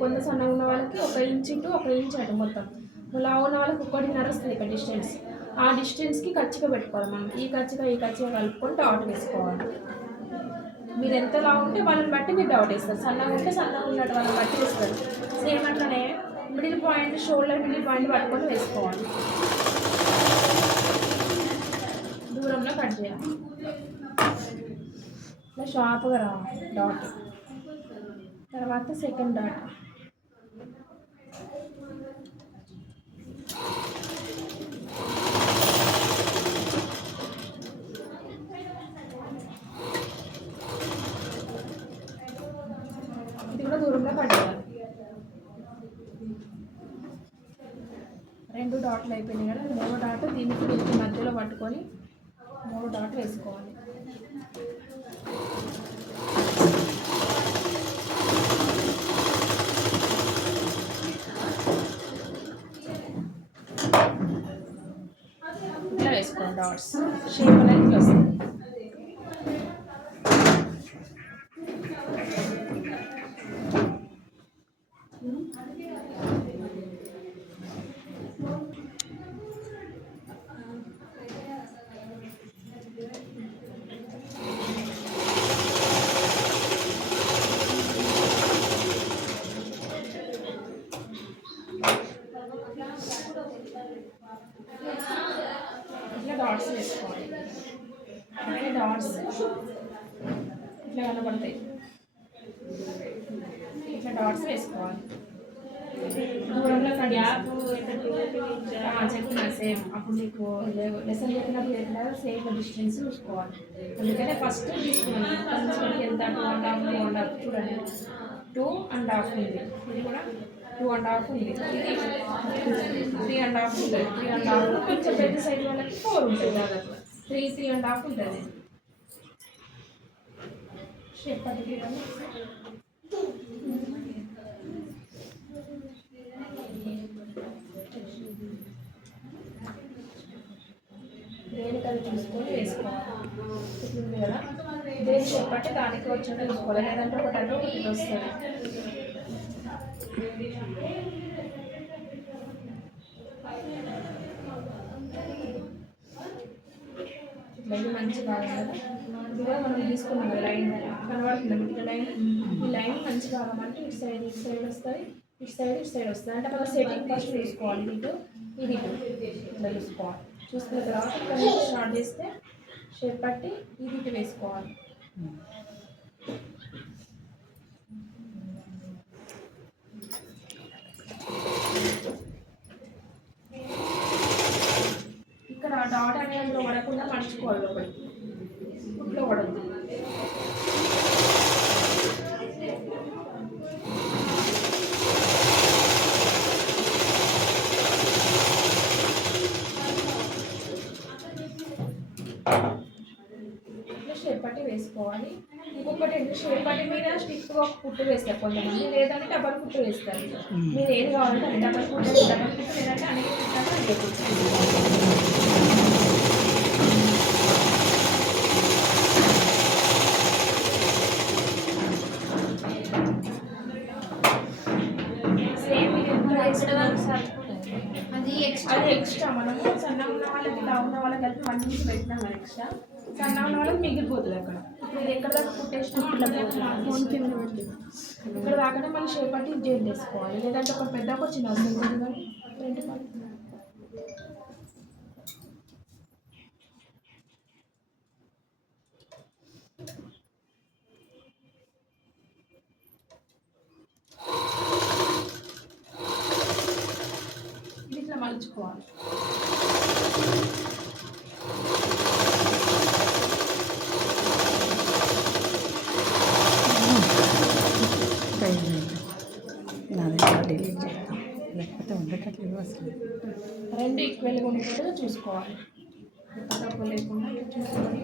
కొంత సన్నగా ఉన్న వాళ్ళకి 1 ఇంచ్ టు 1 ఇంచ్ అటు మొత్తం. లావు ఉన్న వాళ్ళకి 1.5 వస్తుంది ఇక్కడ డిస్టెన్స్. ఆ డిస్టెన్స్కి ఖర్చుగా పెట్టుకోవాలి మనం. ఈ ఖర్చుగా కలుపుకొని డాట్ వేసుకోవాలి. మీరు ఎంత లావు ఉంటే వాళ్ళని బట్టి మీరు డాట్ వేస్తారు. సన్నగా ఉంటే సన్నగా ఉన్నట్టు వాళ్ళని బట్టి వేస్తారు. సేమ్ అట్లనే middle point, shoulder middle point పట్టుకొని వేసుకోవాలి. దూరంలో కట్ చేయాలి. ఇలా షార్ప్గా రావాలి డాట్. తర్వాత సెకండ్ డాట్. ఇది కూడా దూరంలో కట్ చేయాలి. 2 డాట్లు అయిపోయినాయి కదా. 3వ డాట్ దీనికి మధ్యలో పట్టుకొని 3 డాట్లు వేసుకోవాలి. ఇట్లా వేసుకోవాలి డాట్స్. షేప్ అనేది ఇట్లా వస్తుంది. ఇట్లా డాట్స్ వేసుకోవాలి. అంటే డాట్స్ ఇట్లా కనబడతాయి. ఇట్లా డాట్స్ వేసుకోవాలి. దూరంలో చెప్పిన సేమ్ అప్పుడు మీకు లెసన్ చెప్పినప్పుడు ఎట్లా సేమ్ డిస్టెన్స్ చూసుకోవాలి. అందుకనే ఫస్ట్ తీసుకున్నాను ఎంత 2.5 చూడండి. 2.5 ఉంది. ఇది కూడా 2.5 ఉంది. ఇది 3.5 ఉంటుంది. 3.5 కొంచెం పెద్ద సైజ్ వాళ్ళకి 4 ఉంటుంది. దాదాపు 3.5 ఉంటుంది. షేప్ పట్టి దేనికి అది చూసుకొని వేసుకోవాలి. ఇట్లుంది కదా, దేని షేప్ పట్టి దానికి వచ్చినట్టు చూసుకోవాలి. లేదంటే ఒకటి వస్తుంది. ఇట్లా మంచి భాగం కదా. ఇది కూడా మనం తీసుకున్నాం కదా లైన్ కనబడుతుంది. ఇట్లా లైన్, ఈ లైన్ మంచి భాగం అంటే ఇటు సైడ్ వస్తుంది, ఇటు సైడ్ వస్తుంది. అంటే మనం సెట్టింగ్ ఫస్ట్ చూసుకోవాలి. ఇది ఇట్లా చూసుకోవాలి. చూసుకున్న తర్వాత ఇక్కడ నుంచి స్టార్ట్ చేస్తే షేప్ పట్టి ఇది వేసుకోవాలి. ఇక్కడ డాట్ అనేది పడకుండా మర్చుకోవాలి. ఒకటి కుట్లో పడద్దు. షేప్ పట్టి వేసుకోవాలి. ఇంకొకటి షేప్ పట్టి మీద స్టిక్గా కుట్టు వేస్తారు కొంతమంది, లేదంటే డబల్ కుట్టు వేస్తారు. మీరు ఏది కావాలంటే అది డబల్ కుట్టు లేదంటే అనేది కుట్టాక అదే కుట్టు. సేమ్ అది ఎక్స్ట్రా మనము సన్నగా ఉన్న వాళ్ళకి లావు ఉన్న వాళ్ళకి కలిపి 1 ఇంచ్ పెట్టినాం ఎక్స్ట్రా. సన్నగా ఉన్న వాళ్ళకి మిగిలిపోతుంది. అక్కడ ఇప్పుడు ఎక్కడ దాకా కుట్టేసినా ఇక్కడ దాకానే మనం షేప్ పట్టి జాయిన్ చేసుకోవాలి. లేదంటే ఒక పెద్ద ఒక చిన్న వస్తుంది. ఇట్లా మలుచుకోవాలి. లేకపోతే ఉండేటట్లేదు అసలు. 2 ఈక్వల్గా ఉండేటట్టుగా చూసుకోవాలి. తక్కువ లేకుండా చూసుకొని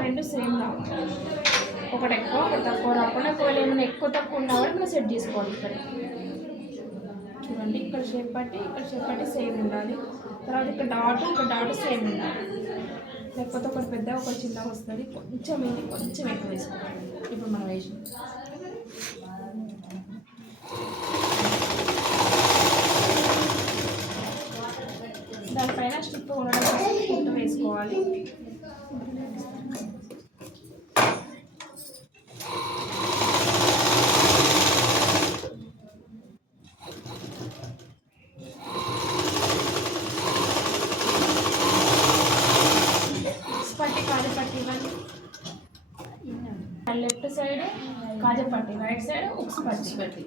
2 సేమ్ రావాలి. ఒకటి ఎక్కువ ఒకటి తక్కువ రాకుండా, ఒకవేళ ఏమైనా ఎక్కువ తక్కువ ఉన్నా కూడా మనం సెట్ చేసుకోవాలి. ఇక్కడ చూడండి, ఇక్కడ షేప్ పట్టి సేమ్ ఉండాలి. తర్వాత ఇక్కడ డాట్ సేమ్ ఉండాలి. లేకపోతే ఒకటి పెద్ద ఒకటి చిన్నగా వస్తుంది. కొంచెం ఎక్కువ వేసుకోవాలి. ఇప్పుడు మనం వేసి వేసుకోవాలి. పట్టి కాజపట్టి ఇవ్వండి. లెఫ్ట్ సైడ్ కాజపట్టి, రైట్ సైడ్ ఉక్స్ పట్టి.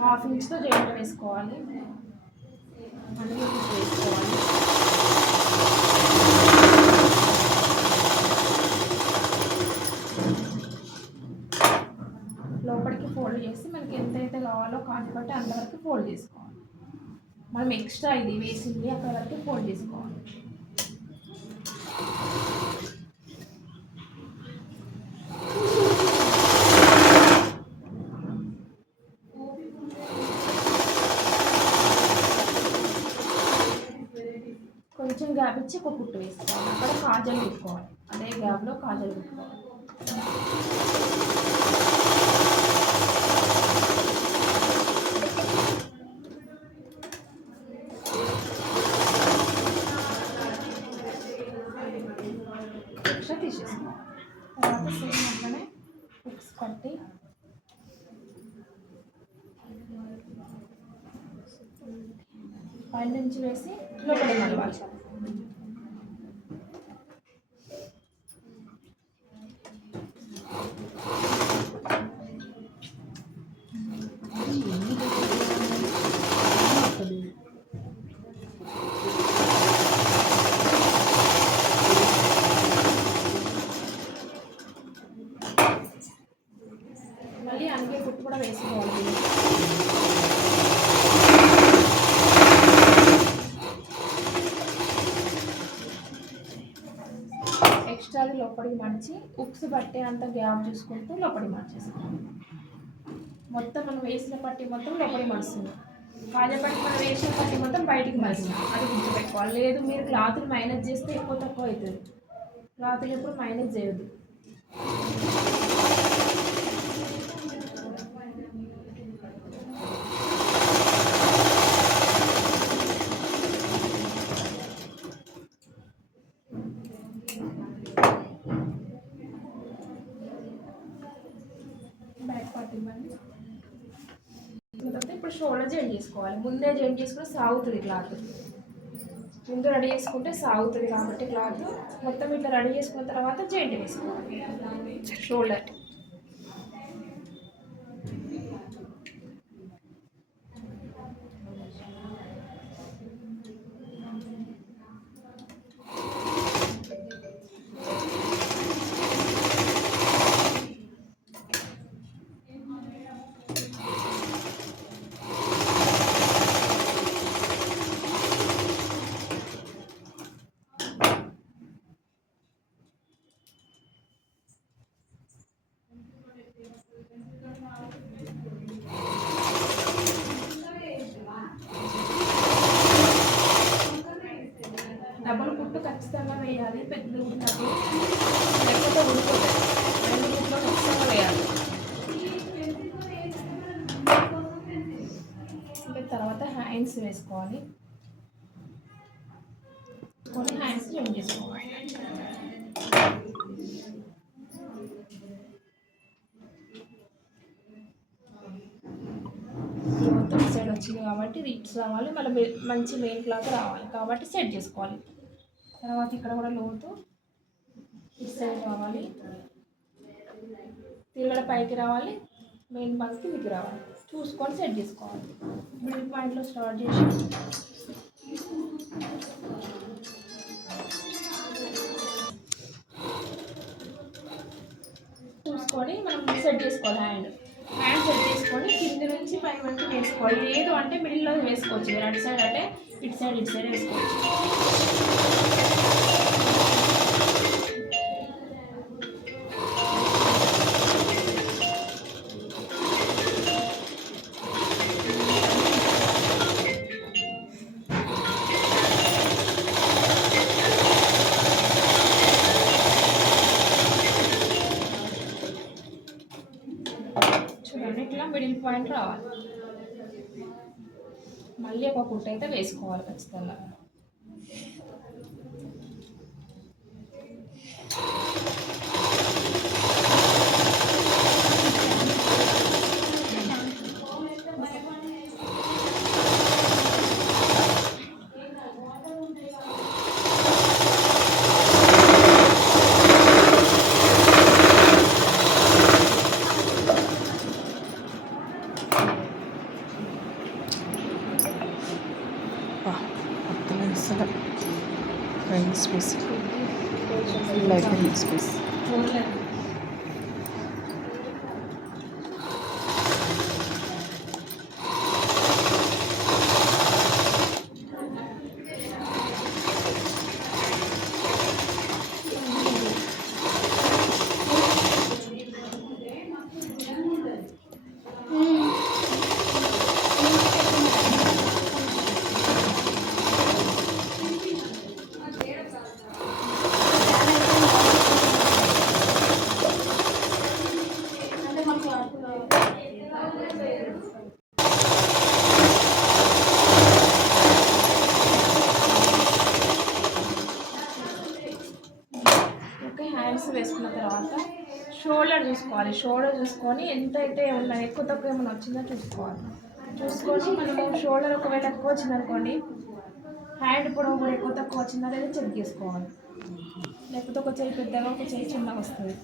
హాఫ్ ఇంచ్తో జాయింట్ వేసుకోవాలి. అందులో వేసుకోవాలి. లోపలికి ఫోల్డ్ చేసి మనకి ఎంతైతే కావాలో కాజు బట్టి అంతవరకు ఫోల్డ్ చేసుకోవాలి. మనం ఎక్స్ట్రా ఇది వేసింది అక్కడ వరకు ఫోల్డ్ చేసుకోవాలి. కొంచెం గ్యాప్ ఇచ్చి ఒక కుట్టు వేసుకోవాలి. అక్కడ కాజలు కుట్టుకోవాలి. అదే గ్యాప్లో కాజలు కుట్టుకోవాలి. ఎక్స్ట్రా తీసేసుకోవాలి. తర్వాత సేమ్ అట్లనే హుక్స్ పట్టి పైన నుంచి వేసి లోపలికి మలవాలి. మళ్ళీ అందుకే కుట్టు కూడా వేసుకోవాలి. ఎక్స్ట్రాది లోపలికి మడిచి ఉక్స్ పట్టే అంత గ్యాప్ చూసుకుంటూ లోపలికి మడిచేసుకోవాలి. మొత్తం మనం వేసిన పట్టి మొత్తం లోపలికి మడుస్తుంది. కాజపట్టి మనం వేసిన పట్టి మొత్తం బయటికి మడిచింది. అది గుర్తుపెట్టుకోవాలి. లేదు మీరు క్లాత్ని మైనస్ చేస్తే ఎక్కువ తక్కువ అవుతుంది. క్లాత్ని ఎప్పుడు మైనస్ చేయొద్దు. బ్యాక్ పార్ట్ ఇవ్వండి. తర్వాత ఇప్పుడు షోల్డర్ జాయిన్ చేసుకోవాలి. ముందే జాయిన్ చేసుకుంటే సాగుతుంది క్లాత్. ముందు రెడీ చేసుకుంటే సాగుతుంది కాబట్టి క్లాత్ మొత్తం ఇట్లా రెడీ చేసుకున్న తర్వాత జాయింట్ వేసుకోవాలి. షోల్డర్ డబుల్ కుట్టు ఖచ్చితంగా వేయాలి. పెద్ద కుట్టు లేకపోతే ఉడిపోతుంది. రెండు కుట్లు ఖచ్చితంగా వేయాలి. ఇంకా తర్వాత హ్యాండ్స్ వేసుకోవాలి. కొన్ని హ్యాండ్స్ జాయిన్ చేసుకోవాలి. మొత్తం సైడ్ వచ్చింది కాబట్టి రిప్స్ రావాలి. మళ్ళీ మంచి మెయిన్ క్లాత్ రావాలి కాబట్టి సెట్ చేసుకోవాలి. తర్వాత ఇక్కడ కూడా లోతు ఇటు సైడ్ రావాలి. తిరగడ పైకి రావాలి. మెయిన్ బాల్ కిందికి రావాలి. చూసుకొని సెట్ చేసుకోవాలి. మిడిల్ పాయింట్లో స్టార్ట్ చేసి చూసుకొని మనం సెట్ చేసుకోవాలి. హ్యాండ్ సెట్ చేసుకొని కింది నుంచి పై వరకు వేసుకోవాలి. లేదు అంటే మిడిల్లో వేసుకోవచ్చు. మీరు అటు సైడ్ అంటే ఇటు సైడ్ వేసుకోవచ్చు. పాయింట్ రావాలి. మళ్ళీ ఒక కుట్టు అయితే వేసుకోవాలి ఖచ్చితంగా. అసలు rain space library space. Hands వేసుకున్న తర్వాత షోల్డర్ చూసుకోవాలి. షోల్డర్ చూసుకొని ఎంత అయితే ఉన్నది, ఎక్కువ తక్కువ ఏమైనా వచ్చిందో చూసుకోవాలి. చూసుకొని మనము షోల్డర్ ఒకవేళ ఎక్కువ వచ్చిందనుకోండి, హ్యాండ్ పొడవు కూడా ఎక్కువ తక్కువ వచ్చిందా లేదా చెక్ చేసుకోవాలి. లేకపోతే ఒక చేయి పెద్దగా ఒక చేయి చిన్నగా వస్తుంది.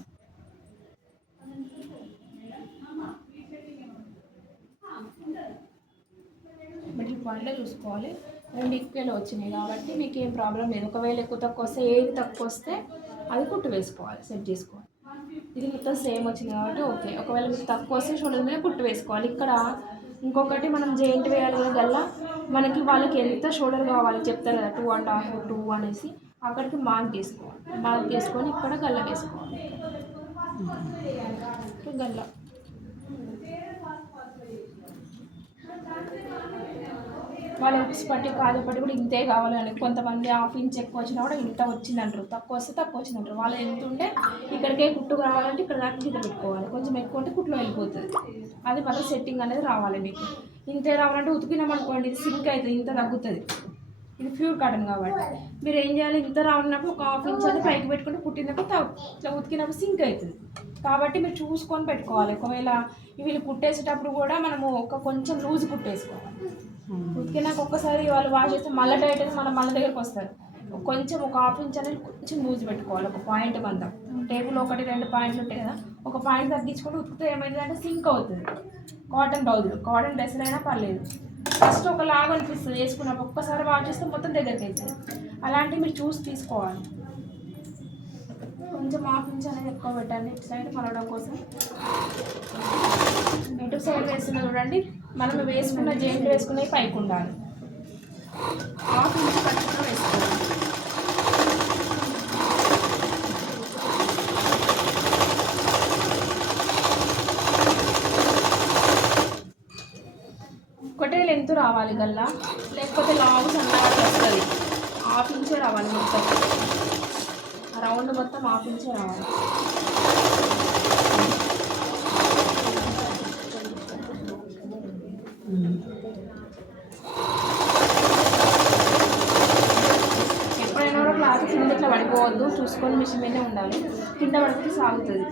మిడిల్ పాయింట్లో చూసుకోవాలి. రెండు ఈక్వల్ వచ్చినాయి కాబట్టి మీకు ఏం ప్రాబ్లం లేదు. ఒకవేళ ఎక్కువ తక్కువ వస్తే, ఏది తక్కువ వస్తే అది కుట్టు వేసుకోవాలి, సెట్ చేసుకోవాలి. ఇది మొత్తం సేమ్ వచ్చింది కాబట్టి ఓకే. ఒకవేళ మీకు తక్కువ వస్తే షోల్డర్ మీద కుట్టు వేసుకోవాలి. ఇక్కడ ఇంకొకటి మనం జాయింట్ వేయాలి గల్లా, మనకి వాళ్ళకి ఎంత షోల్డర్ కావాలి చెప్తారు కదా, 2.5 2 అనేసి అక్కడికి మార్క్ చేసుకోవాలి. మార్క్ చేసుకొని ఇక్కడ గల్ల వేసుకోవాలి. గల్ల వాళ్ళ ఉక్స్ పట్టి కాజు పట్టి కూడా ఇంతే కావాలని, కొంతమంది 1/2 ఇంచ్ ఎక్కువ వచ్చినా కూడా ఇంత వచ్చిందంటారు, తక్కువ వస్తే తక్కువ వచ్చిందంటారు. వాళ్ళు ఎంత ఉంటే ఇక్కడికే కుట్టు కావాలంటే ఇక్కడ దాకా గీత పెట్టుకోవాలి. కొంచెం ఎక్కువ ఉంటే కుట్లో వెళ్ళిపోతుంది. అది మాత్రం సెట్టింగ్ అనేది రావాలి మీకు. ఇంతే రావాలంటే ఉతికినామనుకోండి ఇది సింక్ అవుతుంది, ఇంత తగ్గుతుంది. ఇది ప్యూర్ కాటన్ కాబట్టి మీరు ఏం చేయాలి, ఇంత రావున్నప్పుడు ఒక 1/2 ఇంచ్ అని పైకి పెట్టుకుంటే కుట్టినప్పుడు ఇట్లా ఉతికినప్పుడు సింక్ అవుతుంది. కాబట్టి మీరు చూసుకొని పెట్టుకోవాలి. ఒకవేళ వీళ్ళు కుట్టేసేటప్పుడు కూడా మనము కొంచెం లూజ్ కుట్టేసుకోవాలి. ఉతికినాక ఒక్కసారి వాళ్ళు వాష్ చేస్తే మళ్ళీ టైట్ అయితే మనం మళ్ళీ దగ్గరికి వస్తారు. కొంచెం ఒక 1/2 ఇంచ్ అనేది కొంచెం లూజ్ పెట్టుకోవాలి. ఒక పాయింట్ మందం టేబుల్ 1 2 పాయింట్లు ఉంటాయి కదా, ఒక పాయింట్ తగ్గించుకొని ఉతికితే ఏమైందంటే సింక్ అవుతుంది. కాటన్ బ్లౌజులు, కాటన్ డ్రెస్సులు అయినా పర్లేదు. ఫస్ట్ ఒకలాగా అనిపిస్తుంది వేసుకున్నప్పుడు, ఒక్కసారి వాష్ చేస్తే మొత్తం దగ్గరికి అవుతుంది. అలాంటివి మీరు చూసి తీసుకోవాలి. కొంచెం 1/2 ఇంచ్ అనేది ఎక్కువ పెట్టండి ఇటు సైడ్ మరవడం కోసం. ఇటు సైడ్ వేస్తున్నా చూడండి, మనం వేసుకున్న జాయింట్ వేసుకునే పైకి ఉండాలి. 1/2 ఇంచ్ కట్టుకుని వేసుకోవాలి. ఒకటే లెంత్ రావాలి గల్లా, లేకపోతే లావు సన్నగా వస్తుంది. 1/2 ఇంచే రావాలి మొత్తం, రౌండ్ మొత్తం 1/2 ఇంచే రావాలి. ఎప్పుడైనా కూడా క్లాత్ కింద ఇట్లా పడిపోవద్దు, చూసుకొని మిషన్ మీదనే ఉండాలి. కింద పడితే సాగుతుంది.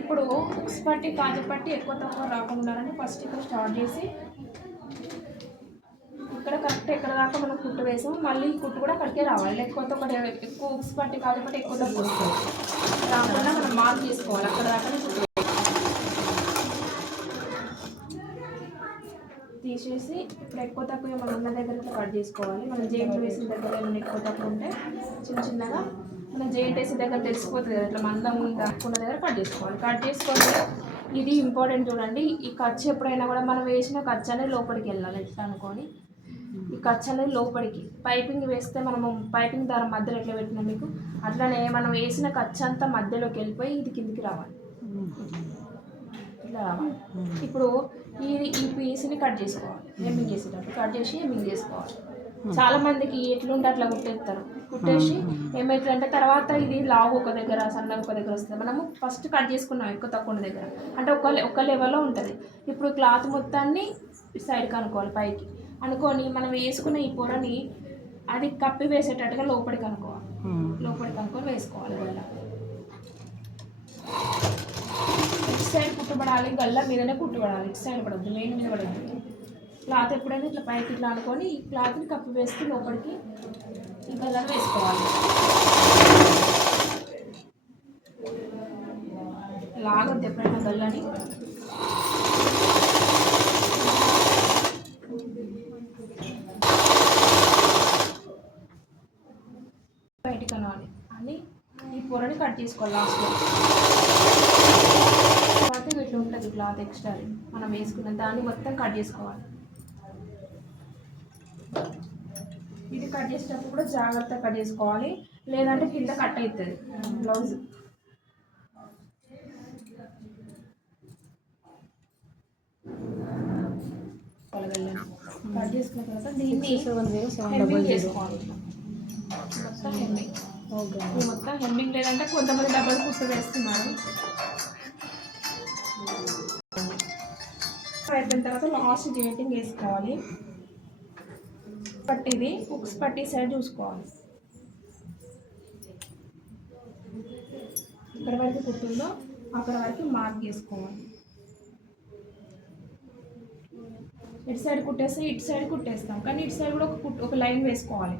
ఇప్పుడు ఉక్స్ పట్టి కాజు పట్టి ఎక్కువ తక్కువ రాకుండా ఫస్ట్ ఇక్కడ స్టార్ట్ చేసి ఇక్కడ కరెక్ట్ ఎక్కడ దాకా మనం కుట్టు వేసాం, మళ్ళీ కుట్టు కూడా అక్కడికే రావాలి. లేకపోతే ఒకటి ఎక్కువ ఉక్స్ పట్టి కాజు పట్టి ఎక్కువ తక్కువ వస్తుంది. రాకుండా మనం మార్క్ చేసుకోవాలి, అక్కడ దాకా కుట్టు తీసేసి ఇప్పుడు ఎక్కువ తక్కువ మనం ఉన్న దగ్గర కట్ చేసుకోవాలి. మనం జాయింట్ వేసిన దగ్గర ఏమైనా ఎక్కువ తక్కువ ఉంటే చిన్న చిన్నగా మనం జాయింట్ వేసిన దగ్గర తెలిసిపోతుంది కదా, ఇట్లా మందం దాక్కున్న దగ్గర కట్ చేసుకోవాలి. కట్ చేసుకొని ఇది ఇంపార్టెంట్ చూడండి, ఈ ఖర్చు ఎప్పుడైనా కూడా మనం వేసిన ఖర్చు అనేది లోపలికి వెళ్ళాలి. ఎట్లా అనుకొని ఈ ఖర్చు అనేది లోపలికి, పైపింగ్ వేస్తే మనము పైపింగ్ దారం మధ్యలో ఎట్లా పెట్టినా మీకు అట్లానే మనం వేసిన ఖర్చు అంతా మధ్యలోకి వెళ్ళిపోయి ఇది కిందికి రావాలి, ఇట్లా రావాలి. ఇప్పుడు ఈ పీస్ని కట్ చేసుకోవాలి, హెమ్మింగ్ చేసేటప్పుడు కట్ చేసి హెమ్మింగ్ చేసుకోవాలి. చాలా మందికి ఎట్లుంటే అట్లా కుట్టేస్తారు. కుట్టేసి ఏమవుతుందంటే తర్వాత ఇది లావు ఒక దగ్గర సన్నగా ఒక దగ్గర వస్తుంది. మనము ఫస్ట్ కట్ చేసుకున్నాం ఎక్కువ తక్కువ ఉన్న దగ్గర అంటే ఒక లెవెల్లో ఉంటుంది. ఇప్పుడు క్లాత్ మొత్తాన్ని సైడ్కి అనుకోవాలి, పైకి అనుకొని మనం వేసుకున్న ఈ పొరని అది కప్పి వేసేటట్టుగా లోపలికి అనుకోవాలి. లోపలికి అనుకొని వేసుకోవాలి. గల్ల ఇటు సైడ్ కుట్టుబడాలి, గల్ల మీదనే కుట్టుబడాలి, ఇటు సైడ్ పడద్దు, మెయిన్ మీద పడద్దు. క్లాత్ ఎప్పుడైనా ఇట్లా పైకి ఇట్లా అనుకొని ఈ క్లాత్ని కప్పి వేస్తే లోపలికి ఈ గల్లా వేసుకోవాలి. లాగద్దు ఎప్పుడైనా గల్లని. బయటికి అనాలి అని ఈ పొరని కట్ చేసుకోవాలి లాస్ట్లో. తర్వాత ఇట్లా ఉంటుంది క్లాత్ ఎక్స్ట్రా మనం వేసుకున్న దాన్ని మొత్తం కట్ చేసుకోవాలి. ఇది కట్ చేసేటప్పుడు కూడా జాగ్రత్తగా కట్ చేసుకోవాలి, లేదంటే కింద కట్ అవుతుంది బ్లౌజ్. కట్ చేసుకున్న తర్వాత దీన్ని హెమ్మింగ్ చేసుకోవాలి. మొత్తం హెమ్మింగ్. ఇది మొత్తం హెమ్మింగ్ లేదంటే కొంతమంది డబల్ కుట్టు వేస్తున్నారు. అయిపోయిన తర్వాత లాస్ట్ జాయింటింగ్ వేసుకోవాలి. పట్టిది హుక్స్ పట్టి సైడ్ చూసుకోవాలి. ఇక్కడ వరకు కుట్టిందో అక్కడ వరకు మార్క్ చేసుకోవాలి. ఇటు సైడ్ కుట్టేస్తే ఇటు సైడ్ కుట్టేస్తాం, కానీ ఇటు సైడ్ కూడా ఒక లైన్ వేసుకోవాలి.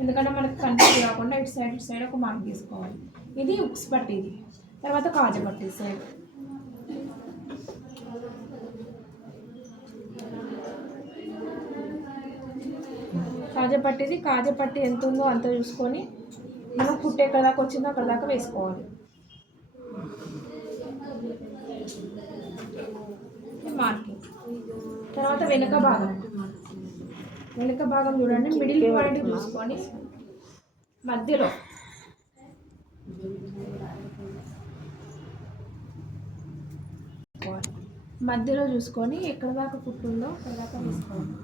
ఎందుకంటే మనకు కన్ఫ్యూజ్ కాకుండా ఇటు సైడ్ ఒక మార్క్ తీసుకోవాలి. ఇది హుక్స్ పట్టిది. తర్వాత కాజా పట్టి సైడ్ కాజా పట్టి ఎంత ఉందో అంత చూసుకొని మనం కుట్టే ఎక్కడ దాకా వచ్చిందో అక్కడ దాకా వేసుకోవాలి. మార్కింగ్. తర్వాత వెనుక భాగం చూడండి, మిడిల్ పాయింట్ చూసుకొని మధ్యలో చూసుకొని ఎక్కడ దాకా కుట్టుందో అక్కడ దాకా వేసుకోవాలి.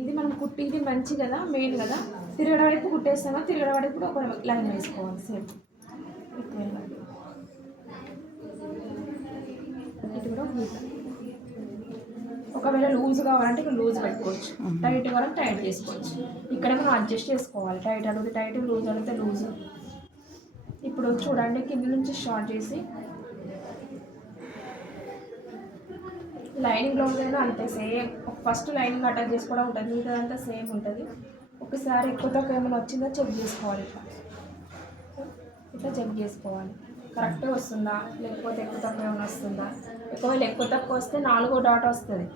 ఇది మనం కుట్టింది మంచి కదా, మెయిన్ కదా. తిరగడ వైపు కుట్టేస్తామో తిరగడ వైపు ఒక లైన్ వేసుకోవాలి. సేమ్ ఇటు కూడా ఒకవేళ లూజ్ కావాలంటే ఇక్కడ లూజ్ పెట్టుకోవచ్చు, టైట్ కావాలంటే టైట్ చేసుకోవచ్చు. ఇక్కడ మనం అడ్జస్ట్ చేసుకోవాలి. టైట్ అడిగితే టైట్, లూజ్ అడిగితే లూజ్. ఇప్పుడు చూడండి, కింద నుంచి స్టార్ట్ చేసి లైనింగ్ బ్లౌజ్ అయినా అంతే సేమ్. ఫస్ట్ లైనింగ్ అటాచ్ చేసుకోవడం ఉంటుంది, మిగతాదంతా సేమ్ ఉంటుంది. ఒకసారి ఎక్కువ తక్కువ ఏమైనా వచ్చిందో చెక్ చేసుకోవాలి. ఇట్లా చెక్ చేసుకోవాలి, కరెక్ట్గా వస్తుందా లేకపోతే ఎక్కువ తక్కువ ఏమైనా వస్తుందా. ఒకవేళ ఎక్కువ తక్కువ వస్తే 4వ డాట్ వస్తుంది,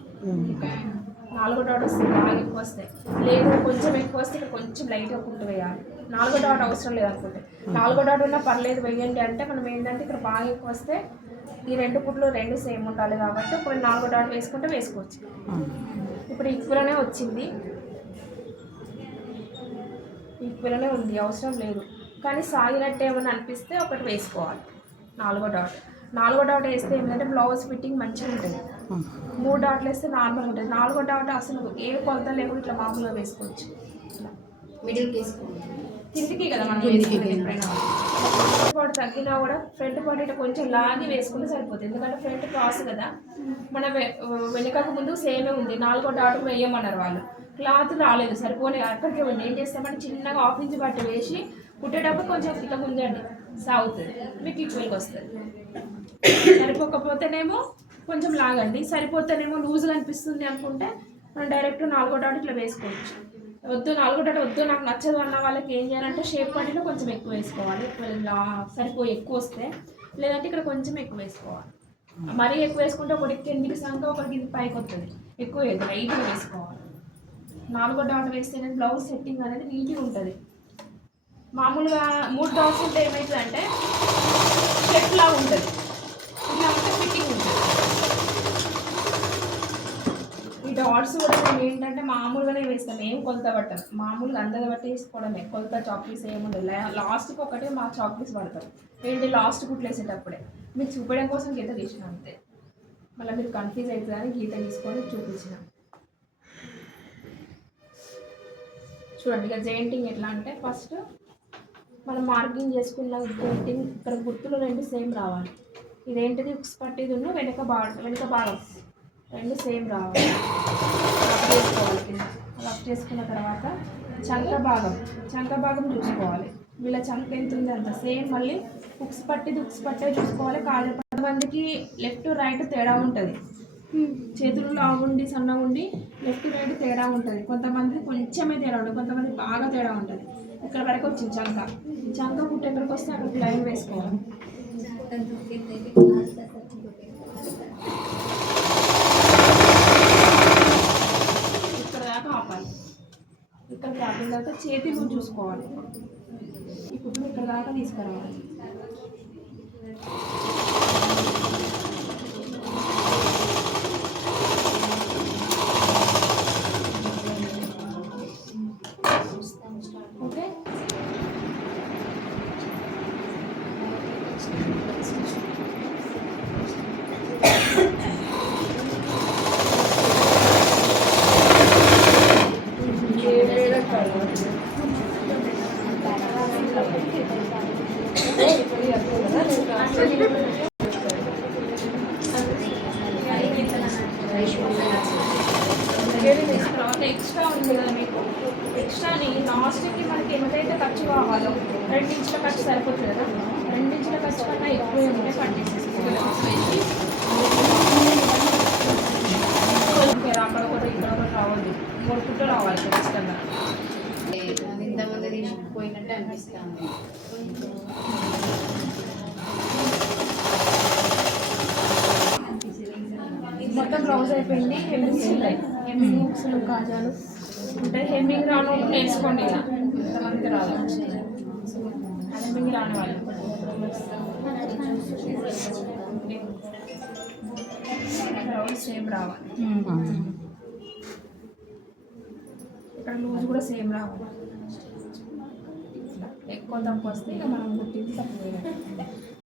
4వ డాట్ వస్తుంది. బాగా ఎక్కువ వస్తాయి, లేదు కొంచెం ఎక్కువ వస్తే ఇక్కడ కొంచెం లైట్గా కుట్టు వేయాలి. 4వ డాట్ అవసరం లేదనుకుంటే 4వ డాట్ ఉన్నా పర్లేదు వేయండి అంటే మనం ఏంటంటే ఇక్కడ బాగా ఎక్కువ వస్తే ఈ 2 కుట్లు 2 సేమ్ ఉండాలి కాబట్టి ఒకవేళ 4వ డాట్ వేసుకుంటే వేసుకోవచ్చు. ఇప్పుడు ఈక్వల్నే వచ్చింది, ఈక్వల్నే ఉంది, అవసరం లేదు. కానీ సాగినట్టు ఏమైనా అనిపిస్తే ఒకటి వేసుకోవాలి. 4వ డాట్ వేస్తే ఏమిటంటే బ్లౌజ్ ఫిట్టింగ్ మంచిగా ఉంటుంది. 3 డాట్లు వేస్తే నార్మల్గా ఉంటుంది. 4వ డాట్ అసలు ఏ కొలత లేకుండా ఇట్లా మామూలుగా వేసుకోవచ్చు. మిడిల్కి వేసుకోవాలి, కిందికి కదా మనం వేసుకునేది. ఎప్పుడైనా పాటు తగ్గినా కూడా ఫ్రంట్ పాటు ఇట్లా కొంచెం లాగి వేసుకుంటే సరిపోతుంది. ఎందుకంటే ఫ్రంట్ క్రాస్ కదా, మన వెనుకకు ముందు సేమే ఉంది. 4వ డాట్ వేయమన్నారు వాళ్ళు, క్లాత్ రాలేదు సరిపోలే. అక్కడికి ఉంది, ఏం చేస్తామంటే చిన్నగా 1/2 ఇంచ్ బట్టి వేసి కుట్టేటప్పుడు కొంచెం ఇట్లా గుంజండి, సాగుతుంది, మీకు ఈక్వల్గా వస్తుంది. సరిపోకపోతేనేమో కొంచెం లాగండి, సరిపోతేనేమో లూజ్గా అనిపిస్తుంది అనుకుంటే మనం డైరెక్ట్ 4వ డాట్ ఇట్లా వేసుకోవచ్చు. వద్దు 4వ డాట్ వద్దు నాకు నచ్చదు అన్న వాళ్ళకి ఏం చేయాలంటే షేప్ పట్టిలో కొంచెం ఎక్కువ వేసుకోవాలి. ఎక్కువ వస్తే, లేదంటే ఇక్కడ కొంచెం ఎక్కువ వేసుకోవాలి. మరీ ఎక్కువ వేసుకుంటే ఒకటి కిందికి సంక ఒకటి కింది పైకి వస్తుంది. ఎక్కువ లైట్గా వేసుకోవాలి. 4వ డాట్ వేస్తేనే బ్లౌజ్ సెట్టింగ్ అనేది నీట్గా ఉంటుంది. మామూలుగా 3 డాట్స్ ఉంటే ఏమవుతుందంటే షెట్ లాగా ఉంటుంది, ఇట్లా ఉంటే ఫిట్టింగ్ ఉంటుంది. ఈ డాట్స్ కూడా మేము ఏంటంటే మామూలుగానే వేస్తాం, ఏం కొలత పట్టాం, మామూలుగా అందరి బట్టి వేసుకోవడమే. కొలత చాక్లెట్స్ ఏముండదు. లాస్ట్కి ఒకటే మా చాక్లెట్స్ పడతారు ఏంటి లాస్ట్ కుట్లు వేసేటప్పుడే మీకు చూపడం కోసం గీత తీసిన అంతే. మళ్ళీ మీరు కన్ఫ్యూజ్ అవుతుందని గీత తీసుకొని చూపించిన. చూడండి ఇక జెయింటింగ్ ఎట్లా అంటే ఫస్ట్ మనం మార్కింగ్ చేసుకున్న జెయింటింగ్ ఇక్కడ గుర్తులు రెండు సేమ్ రావాలి. ఇదేంటిది ఉక్స్ పట్టిది ఉన్న వెనక భాగం రెండు సేమ్ రావాలి. రఫ్ చేసుకోవాలి కింద. రఫ్ చేసుకున్న తర్వాత చంక భాగం చూసుకోవాలి. వీళ్ళ చంక ఎంత ఉంది అంత సేమ్. మళ్ళీ ఉక్స్ పట్టే చూసుకోవాలి. కాళ్ళ కొంతమందికి లెఫ్ట్ రైట్ తేడా ఉంటుంది. చేతులు లావు ఉండి సన్నగా ఉండి లెఫ్ట్ రైట్ తేడా ఉంటుంది. కొంతమంది కొంచెమే తేడా ఉంటుంది, కొంతమంది బాగా తేడా ఉంటుంది. ఇక్కడ వరకు వచ్చింది చంక పుట్టి ఎక్కడికి వస్తే అక్కడికి లైన్ వేసుకోవాలి. ఇక్కడ దాకా ఆపాలి. ఇక్కడికి ఆపిన తర్వాత చేతి నువ్వు చూసుకోవాలి. ఈ కుట్టును ఇక్కడ దాకా తీసుకురావాలి. ఓకే, తర్వాత ఎక్స్ట్రా ఉంది కదా మీకు, ఎక్స్ట్రాని లాస్ట్కి మనకి ఏమైతే ఖర్చు కావాలో 2 ఇంచుల ఖర్చు సరిపోతుంది కదా, 2 ఇంచుల ఖర్చు కన్నా ఎక్కువ ఏమంటే కట్ చేసేసుకోవాలి. అక్కడ కూడా ఇక్కడ కూడా రావద్దు, కొడుకుంటూ రావాలి ఖచ్చితంగా. ఇంతమంది తీసుకుపోయినట్టు అనిపిస్తుంది. మొత్తం బ్లౌజ్ అయిపోయింది. హెమ్మింగ్స్ ఉంటాయి, హెమ్మింగ్ హుక్స్లు కాజాలు ఉంటాయి. హెమ్మింగ్ రాని వాళ్ళు నేర్చుకోండి. ఇలా ఇంతమందికి రాదు హెమ్మింగ్ రాని వాళ్ళు. బ్లౌజ్ సేమ్ రావాలి. ఇక్కడ లూజ్ కూడా సేమ్ రావాలి. ఎక్కువ తక్కువ వస్తే ఇక మనం కుట్టింది తక్కువ.